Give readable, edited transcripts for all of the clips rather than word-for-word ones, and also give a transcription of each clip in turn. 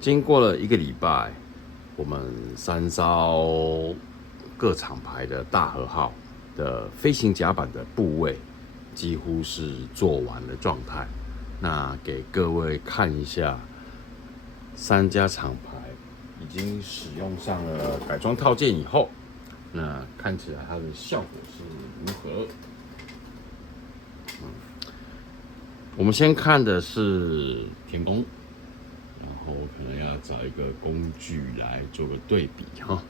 经过了1个礼拜，我们3艘各厂牌的大和号的飞行甲板的部位几乎是做完的状态。那给各位看一下，3家厂牌已经使用上了改装套件以后，那看起来它的效果是如何？我们先看的是田工。然后可能要找一个工具来做个对比哈，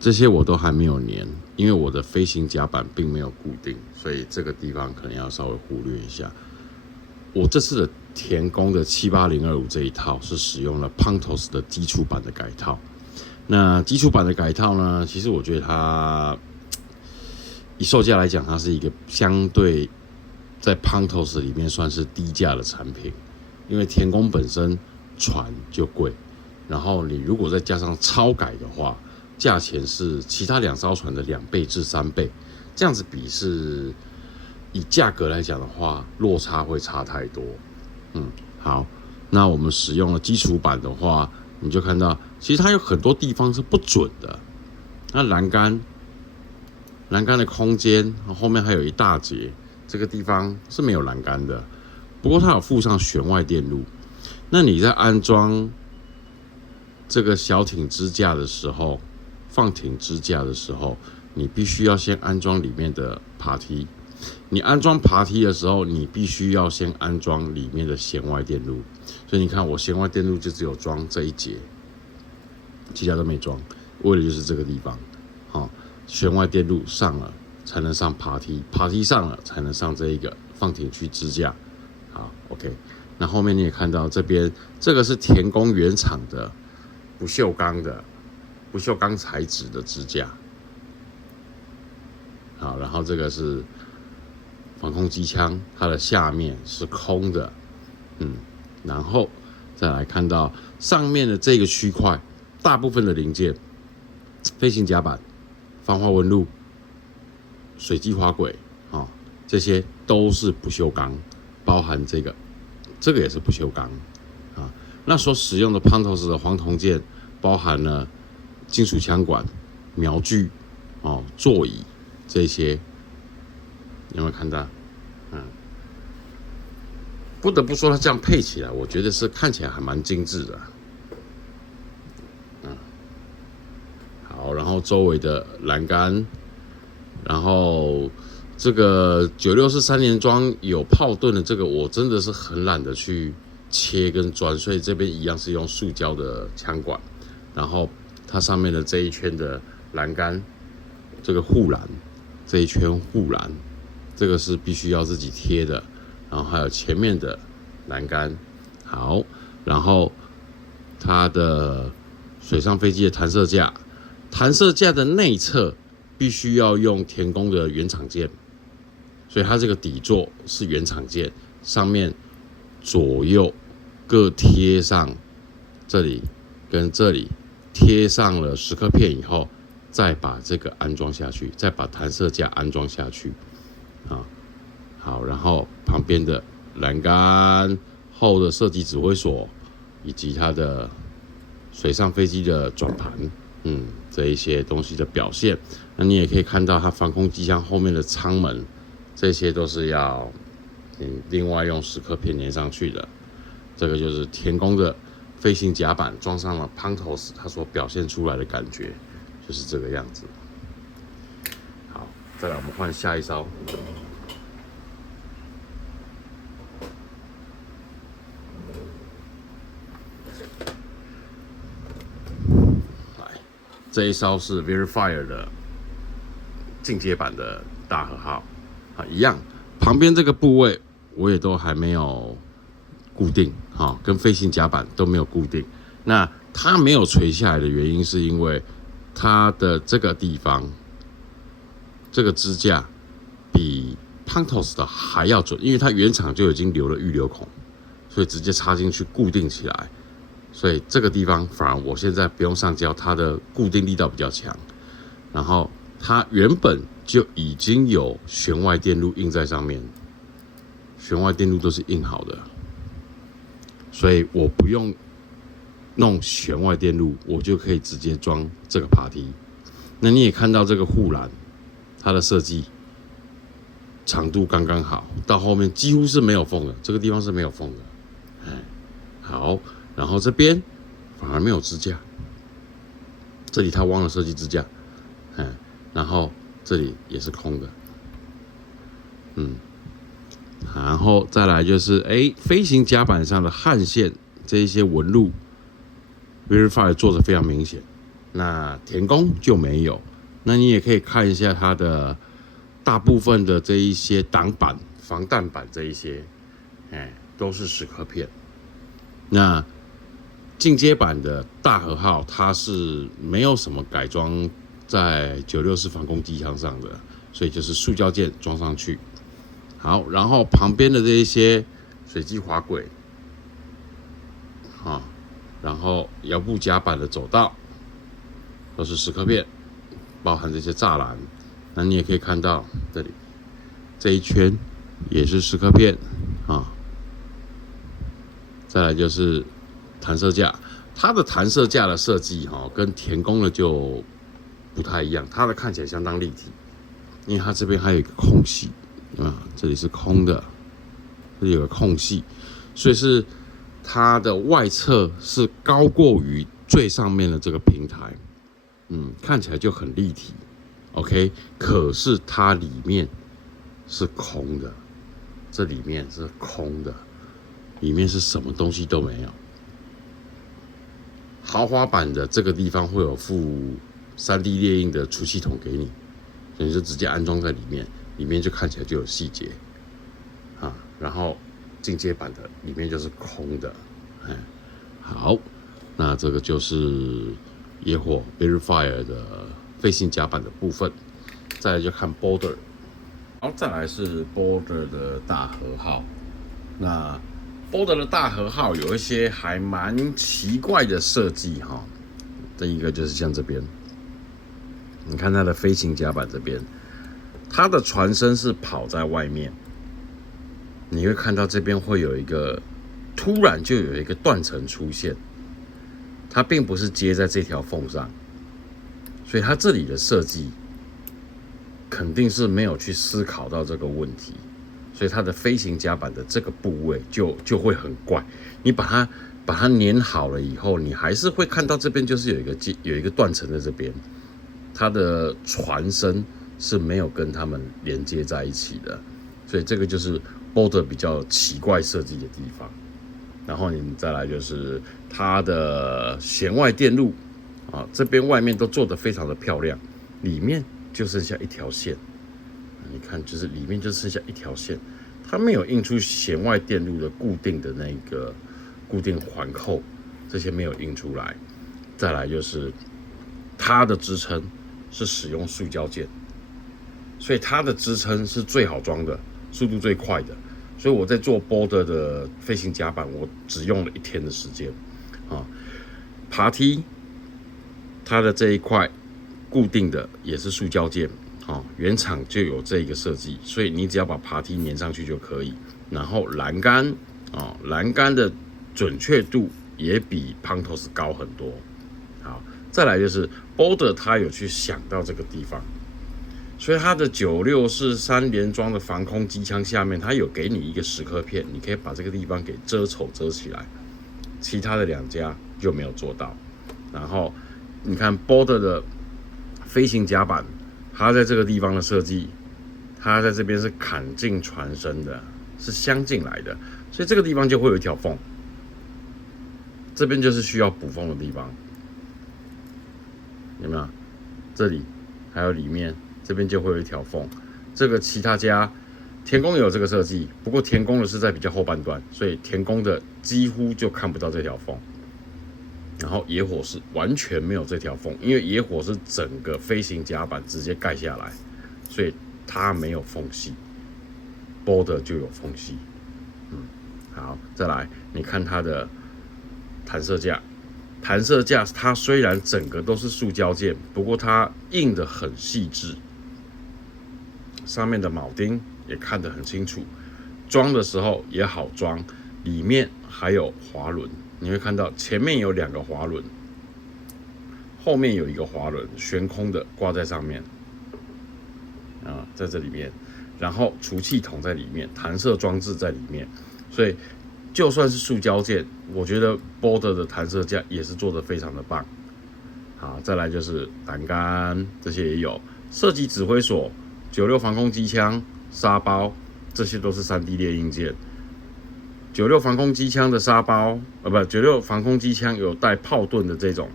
这些我都还没有粘，因为我的飞行甲板并没有固定，所以这个地方可能要稍微忽略一下。我这次的田工的78025这一套是使用了 Pontos 的基础版的改套。那基础版的改套呢，其实我觉得它以售价来讲，它是一个相对在 Pontos 里面算是低价的产品，因为田工本身船就贵，然后你如果再加上超改的话，价钱是其他2艘船的2倍至3倍，这样子比是以价格来讲的话，落差会差太多。好，那我们使用了基础版的话，你就看到其实它有很多地方是不准的。那栏杆的空间后面还有一大截。这个地方是没有栏杆的，不过它有附上弦外电路。那你在安装这个小艇支架的时候，放艇支架的时候，你必须要先安装里面的爬梯。你安装爬梯的时候，你必须要先安装里面的弦外电路。所以你看，我弦外电路就只有装这一节，其他都没装，为的就是这个地方。弦外电路上了，才能上爬梯，爬梯上了才能上这一个放艇区支架。好 ，OK。那后面你也看到这边，这个是田工原厂的不锈钢材质的支架。好，然后这个是防空机枪，它的下面是空的。然后再来看到上面的这个区块，大部分的零件，飞行甲板、防滑纹路、水基滑轨，这些都是不锈钢，包含这个也是不锈钢啊。那所使用的 Pontos 的黄铜件，包含了金属枪管、瞄具、座椅这些，有没有看到？不得不说，它这样配起来，我觉得是看起来还蛮精致的。好，然后周围的栏杆。然后这个96是3连装有炮盾的，这个我真的是很懒得去切跟钻，所以这边一样是用塑胶的枪管。然后它上面的这一圈的栏杆，这个护栏，这一圈护栏，这个是必须要自己贴的。然后还有前面的栏杆，好，然后它的水上飞机的弹射架，弹射架的内侧必须要用田工的原厂件，所以它这个底座是原厂件，上面左右各贴上这里跟这里贴上了蚀刻片以后，再把这个安装下去，再把弹射架安装下去。好，然后旁边的栏杆、后的射击指挥所以及它的水上飞机的转盘，这一些东西的表现。那你也可以看到它防空机箱后面的舱门，这些都是要另外用蚀刻片粘上去的。这个就是田工的飞行甲板装上了 Pontos， 它所表现出来的感觉就是这个样子。好，再来我们换下一艘。这一艘是 Verifier 的进阶版的大和号，一样，旁边这个部位我也都还没有固定，跟飞行甲板都没有固定。那它没有垂下来的原因，是因为它的这个地方，这个支架比 Pontos 的还要准，因为它原厂就已经留了预留孔，所以直接插进去固定起来。所以这个地方反而我现在不用上胶，它的固定力道比较强。然后它原本就已经有弦外电路印在上面，弦外电路都是印好的，所以我不用弄弦外电路，我就可以直接装这个爬梯。那你也看到这个护栏，它的设计长度刚刚好，到后面几乎是没有缝的，这个地方是没有缝的。好，然后这边反而没有支架，这里它忘了设计支架。然后这里也是空的。然后再来就是飞行甲板上的焊线这一些纹路 Verifier 做得非常明显，那田宫就没有。那你也可以看一下它的大部分的这一些挡板、防弹板这一些，都是10颗片。那进阶版的大和号它是没有什么改装在964防空机枪上的，所以就是塑胶件装上去。好，然后旁边的这一些水基滑轨，然后腰部甲板的走道都是10颗片，包含这些栅栏。那你也可以看到这里这一圈也是10颗片啊。再来就是弹射架，它的弹射架的设计跟田宫的就不太一样，它的看起来相当立体，因为它这边还有一个空隙这里是空的，这里有个空隙，所以是它的外侧是高过于最上面的这个平台，看起来就很立体。OK， 可是它里面是空的，这里面是空的，里面是什么东西都没有。豪华版的这个地方会有附3D 列印的出气筒给你，所以你就直接安装在里面，里面就看起来就有细节然后进阶版的里面就是空的。好，那这个就是野火 Verifier 的飞行甲板的部分。再来就看 Boulder， 然后再来是 Boulder 的大和号。那 Boulder 的大和号有一些还蛮奇怪的设计这一个就是像这边，你看它的飞行甲板这边，它的船身是跑在外面，你会看到这边会有一个突然就有一个断层出现，它并不是接在这条缝上，所以它这里的设计肯定是没有去思考到这个问题，所以它的飞行甲板的这个部位就会很怪。你把它粘好了以后，你还是会看到这边就是有一个断层在这边，它的船身是没有跟它们连接在一起的，所以这个就是 Boulder 比较奇怪设计的地方。然后你再来就是它的弦外电路这边外面都做得非常的漂亮，里面就剩下一条线。你看，就是里面就剩下一条线，它没有印出弦外电路的固定的那个固定环扣，这些没有印出来。再来就是它的支撑是使用塑胶件，所以它的支撑是最好装的，速度最快的。所以我在做 Boulder 的飞行甲板，我只用了1天的时间爬梯它的这一块固定的也是塑胶件原厂就有这个设计，所以你只要把爬梯粘上去就可以。然后栏杆的准确度也比 Pontos 高很多。好，再来就是 Boulder 它有去想到这个地方，所以它的964 3连装的防空机枪下面，它有给你一个10颗片，你可以把这个地方给遮起来。其他的2家就没有做到。然后你看 Boulder 的飞行甲板，它在这个地方的设计，它在这边是砍进船身的，是镶进来的，所以这个地方就会有一条缝，这边就是需要补缝的地方，有没有？这里还有里面，这边就会有一条缝。这个其他家田宫也有这个设计，不过田宫的是在比较后半段，所以田宫的几乎就看不到这条缝。然后野火是完全没有这条缝，因为野火是整个飞行甲板直接盖下来，所以它没有缝隙。Boulder 就有缝隙。好，再来，你看它的弹射架弹射架它虽然整个都是塑胶件，不过它印得很细致，上面的铆钉也看得很清楚，装的时候也好装，里面还有滑轮，你会看到前面有2个滑轮，后面有1个滑轮悬空的挂在上面，在这里面，然后除气筒在里面，弹射装置在里面，所以就算是塑胶件，我觉得 Boulder 的弹射架也是做得非常的棒。好，再来就是弹杆，这些也有射击指挥所、96防空机枪、沙包，这些都是3D 列印件。96防空机枪的沙包，96防空机枪有带炮盾的这种，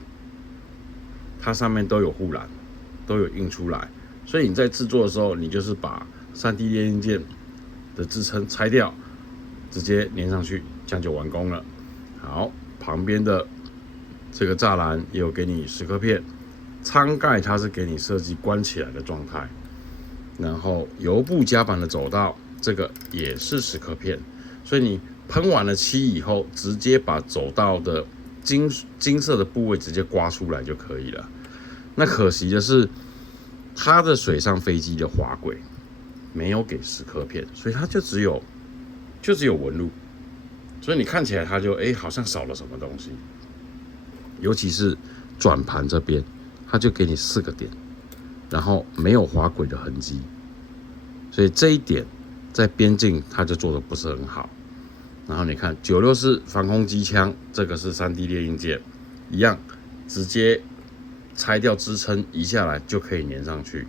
它上面都有护栏，都有印出来，所以你在制作的时候，你就是把3D 列印件的支撑拆掉，直接粘上去，这样就完工了。好，旁边的这个栅栏也有给你蚀刻片，舱盖它是给你设计关起来的状态，然后油布夹板的走道，这个也是蚀刻片，所以你喷完了漆以后，直接把走道的金色的部位直接刮出来就可以了。那可惜的是，它的水上飞机的滑轨没有给蚀刻片，所以它就只有纹路，所以你看起来它就好像少了什么东西。尤其是转盘这边，它就给你4个点，然后没有滑轨的痕迹，所以这一点在边境它就做的不是很好。然后你看964防空机枪，这个是3D 列印件，一样直接拆掉支撑移下来就可以粘上去。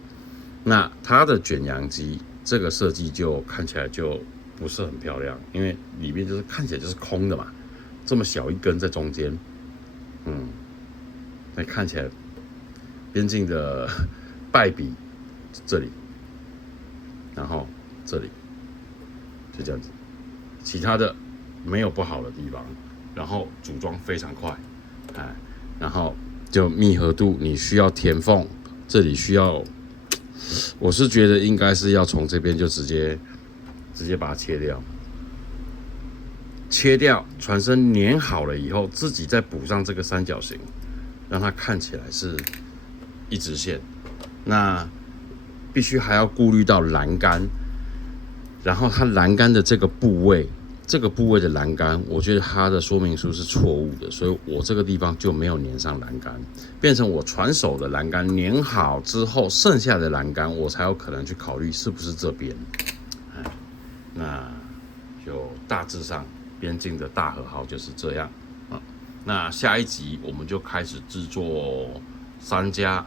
那它的卷扬机这个设计就看起来就不是很漂亮，因为里面就是看起来就是空的嘛，这么小一根在中间，那看起来边境的败笔这里，然后这里就这样子，其他的没有不好的地方，然后组装非常快，然后就密合度你需要填缝，这里需要，我是觉得应该是要从这边就直接把它切掉，船身粘好了以后，自己再补上这个三角形，让它看起来是一直线。那必须还要顾虑到栏杆，然后它栏杆的这个部位的栏杆，我觉得它的说明书是错误的，所以我这个地方就没有粘上栏杆，变成我船首的栏杆粘好之后，剩下的栏杆我才有可能去考虑是不是这边。那就大致上边境的大和号就是这样。那下一集我们就开始制作三家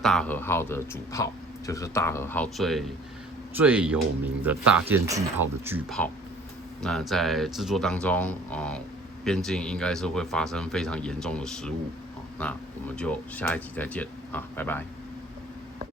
大和号的主炮，就是大和号最有名的大舰巨炮的巨炮。那在制作当中，边境应该是会发生非常严重的失误。那我们就下一集再见，拜拜。